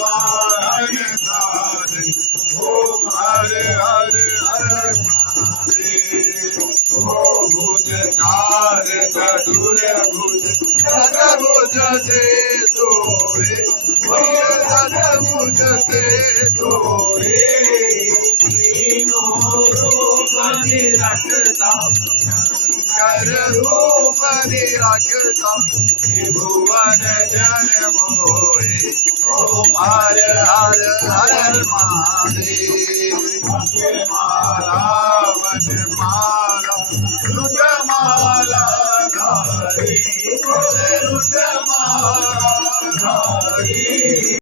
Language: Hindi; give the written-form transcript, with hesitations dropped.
वाहन धारे ओम हरे हरे हर महादेव। ओ भुजकार चतुर भुज भुज से सोए भुज से सोए तीनों रूप निरखता कर रूप निरखता भुवन जन मोहे ओम हर हर हर महादेव। माला वन माला रुद्रमाला धारी रुद्रमाला धारी।